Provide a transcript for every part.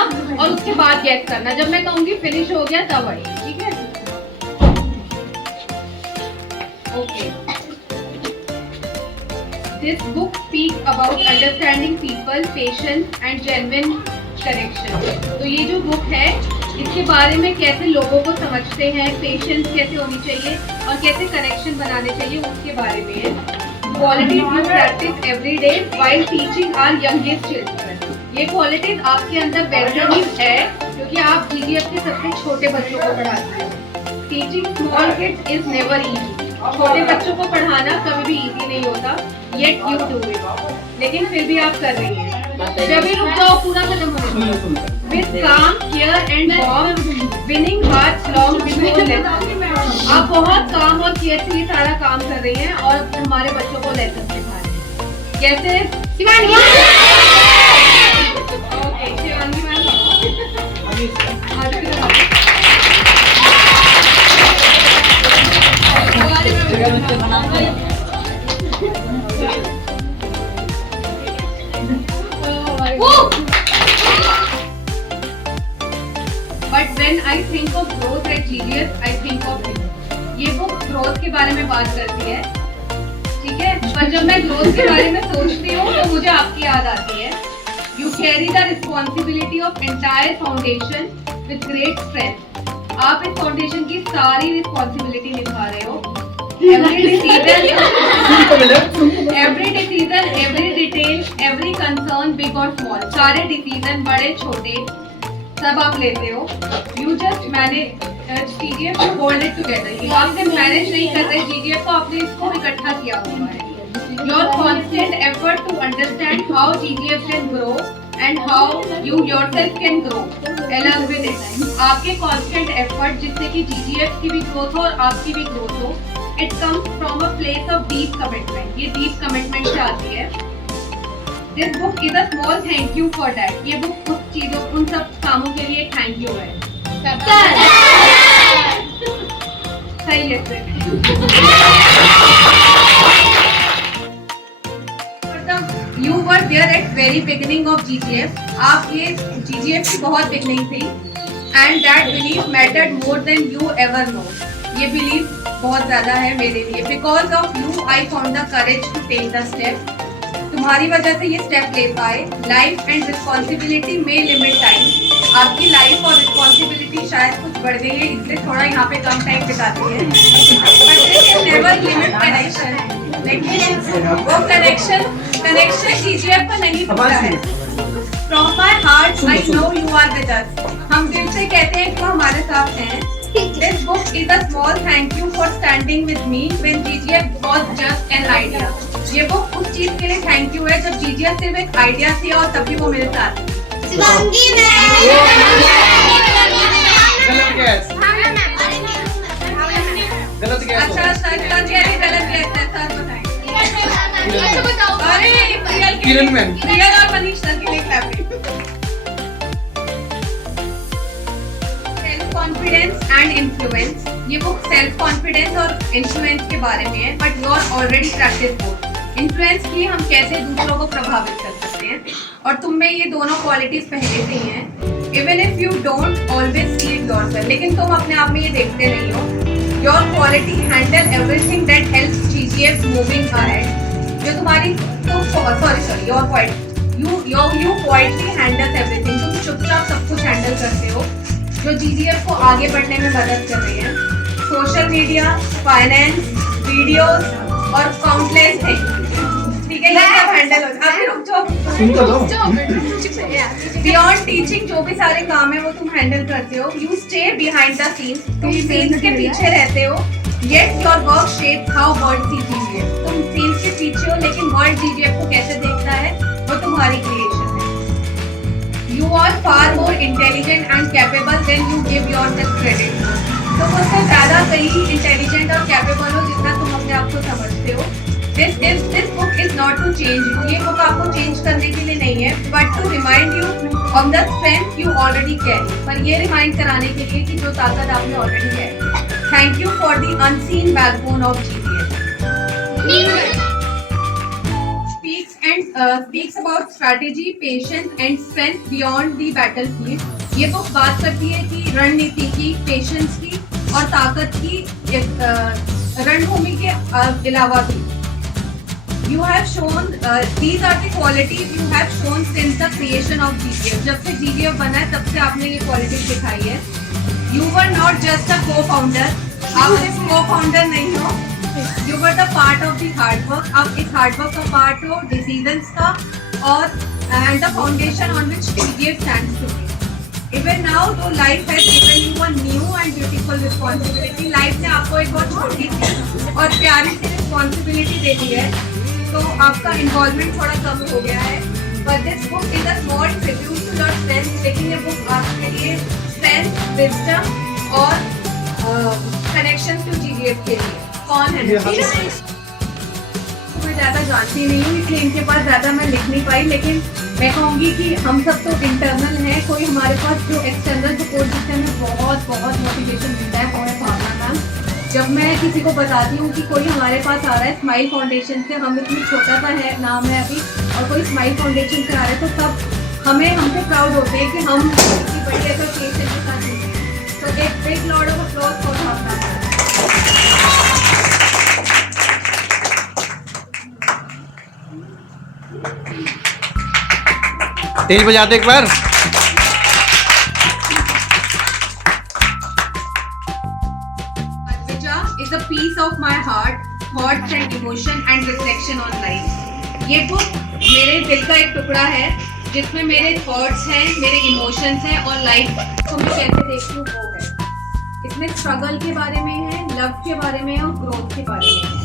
पढ़ना और उसके बाद गेस करना। जब मैं कहूंगी फिनिश हो गया तब आई, ठीक है? Okay. This book speaks about understanding people, patience and genuine correction. तो ये जो बुक है इसके बारे में कैसे लोगों को समझते हैं, पेशेंस कैसे होनी चाहिए और कैसे कनेक्शन बनाने चाहिए उसके बारे में है। Qualities you practice every day while teaching our youngest children. ये क्वालिटीज आपके अंदर वैसे ही है क्योंकि आप जीजीएफ के सबसे छोटे बच्चों को पढ़ाते हैं। Teaching small kids is never easy. छोटे बच्चों को पढ़ाना कभी भी इजी नहीं होता, येट यू डू इट। लेकिन फिर भी आप कर रही हैं। जब भी रुक जाओ, पूरा खत्म होने विद काम care and warm winning hearts long before lesson. आप बहुत काम और केयर से ये सारा काम कर रही हैं और हमारे बच्चों को लेसन सिखा रही हैं। कैसे Shivani? Okay Shivani ma'am But when I think of growth at GGF, I think of you. ये बुक ग्रोथ के बारे में बात करती है, ठीक है? पर जब मैं ग्रोथ के बारे में सोचती हूँ तो मुझे आपकी याद आती है। You carry the responsibility of entire foundation with great strength. आप इस फाउंडेशन की सारी रिस्पॉन्सिबिलिटी निभा रहे हो। Every decision, every detail, every concern, big or small, सारे डिसीजन बड़े छोटे सब आप लेते हो। You just manage GGF to hold it together. आप सिर्फ मैनेज नहीं कर रहे GGF को, आपने इसको इकट्ठा किया हुआ है। Your constant effort to understand how GGF can grow and how you yourself can grow along with it. आपके constant effort जिससे कि GGF की भी ग्रोथ हो और आपकी भी ग्रोथ हो, it comes from a place of deep commitment. ये deep commitment से आती है। This book is a small thank you for that. ये बुक कुछ चीजों, उन सब कामों के लिए थैंक यू है। सही है sir. You were there at very beginning of GGF. आप ये GGF की बहुत beginning थी, and that belief mattered more than you ever know. ये belief बहुत ज्यादा है मेरे लिए। Because of you, I found the courage to take the step. तुम्हारी वजह से ये स्टेप ले पाए। लाइफ एंड रिस्पॉन्सिबिलिटी में लिमिट टाइम। आपकी लाइफ और रिस्पॉन्सिबिलिटी शायद कुछ बढ़ गई है, इसलिए थोड़ा यहाँ पे कम टाइम बिताती है। नेवर लिमिट कनेक्शन, लेकिन वो कनेक्शन जीजीएफ पर नहीं टूटा है। From my heart I know you are with us. हम दिल से कहते हैं कि वो हमारे साथ हैं। This book is a small thank you for standing with me when GGF was just an idea. ये बुक उस चीज के लिए थैंक यू है जब GGF सिर्फ एक आइडिया थी और तभी वो मेरे साथ थी। शिवांगी गलत गैस। अच्छा सर गलत गैस है सर बताएंगे। अरे किरण मैम, रियल और मनीष सर के लिए क्लैपिंग। Confidence and influence. ये बुक सेल्फ कॉन्फिडेंस और इन्फ्लुएंस के बारे में है, but you are already practice both. Influence की हम कैसे दूसरों को प्रभावित कर सकते हैं, और तुम में ये दोनों क्वालिटीज पहले से ही हैं। Even if you don't always see it yourself, लेकिन तुम अपने आप में ये देखते नहीं हो। Your quality handle everything that helps GGF moving ahead. जो तुम्हारी यू क्वाइटली हैंडल्स एवरीथिंग। तुम चुपचाप सब कुछ हैंडल करते हो जो जीजीएफ को आगे बढ़ने में मदद कर रही है। सोशल मीडिया, फाइनेंस, वीडियोस और काउंटलेस थिंग्स, ठीक है, ये सब हैंडल हो। अभी रुक जाओ। बियॉन्ड टीचिंग जो भी सारे काम है वो तुम हैंडल करते हो। You stay behind the scenes, तुम सीन्स के पीछे रहते हो। Yet your work shapes how world see GGF. तुम सीन्स के पीछे हो लेकिन वर्ल्ड जीजीएफ को कैसे देखता है वो तुम्हारी क्रिएशन है। You are far more intelligent and capable than you give yourself credit. तुम उससे ज़्यादा कहीं इंटेलिजेंट और कैपेबल हो जितना तुम अपने आप को समझते हो। This book is not to change you. ये बुक आपको चेंज करने के लिए नहीं है, but to remind you of the strength you already carry. पर ये रिमाइंड कराने के लिए कि जो ताकत आपने ऑलरेडी है। Thank you for the unseen backbone of GGF. Speaks and speaks about strategy, patience and strength beyond the battlefield. ये बुक बात करती है कि रणनीति की, पेशेंस की और ताकत की रणभूमि के अलावा भी. You have shown these are the qualities you have shown since the creation of GGF. जब से GGF बना है तब से आपने ये qualities दिखाई है. You were not just a co-founder. आप सिर्फ co-founder नहीं हो. You were the part of the hard work. आप इस hard work का part हो, decisions का और and the foundation on which GGF stands today. Even now, though life has given you a new and beautiful responsibility, life ने आपको एक बहुत छोटी सी और प्यारी सी responsibility दे दी है. तो आपका इन्वॉल्वमेंट थोड़ा कम हो गया है. But this book is a small tribute to your strength. लेकिन ये बुक आपके लिए strength, wisdom और connection to GGF के लिए. कौन है? मैं ज़्यादा जानती नहीं हूँ इसलिए इनके पास ज़्यादा मैं लिख नहीं पाई. लेकिन मैं कहूँगी कि हम सब तो इंटरनल हैं. कोई हमारे पास जो एक्सटर्नल सपोर्ट सिस्टम है बहुत बहुत मोटिवेशन मिलता है. और भावना मैम, जब मैं किसी को बताती हूँ कि कोई हमारे पास आ रहा है स्माइल फाउंडेशन से, हम इतनी छोटा सा है नाम है अभी, और कोई स्माइल फाउंडेशन से आ रहा है, तो सब हमसे प्राउड होते हैं कि हम इतनी बड़ी एसोसिएशन के साथ जुड़े हैं. तो एक big round of applause for Bhavna. तेज बजाते एक बार. is a piece of my heart, thoughts and emotion and reflection on life. ये बुक मेरे दिल का एक टुकड़ा है जिसमें मेरे थॉट्स हैं, मेरे इमोशंस हैं और लाइफ को मैं कैसे देखती हूँ वो है. इसमें स्ट्रगल के बारे में है, लव के बारे में है और ग्रोथ के बारे में है.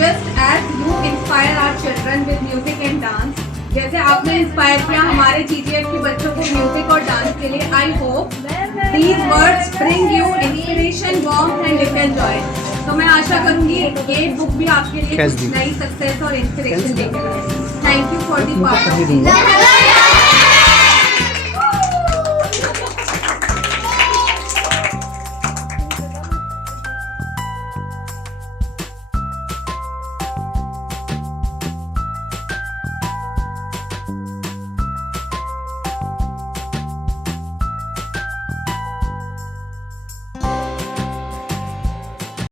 Just as you inspire our children with music and dance, जैसे आपने इंस्पायर किया हमारे GGF के बच्चों को म्यूजिक और डांस के लिए, I hope these words bring you inspiration, warmth and little joy. तो मैं आशा करूंगी ये बुक भी आपके लिए कुछ नई सक्सेस और इंस्पिरेशन देकर आए. Thank you for the part of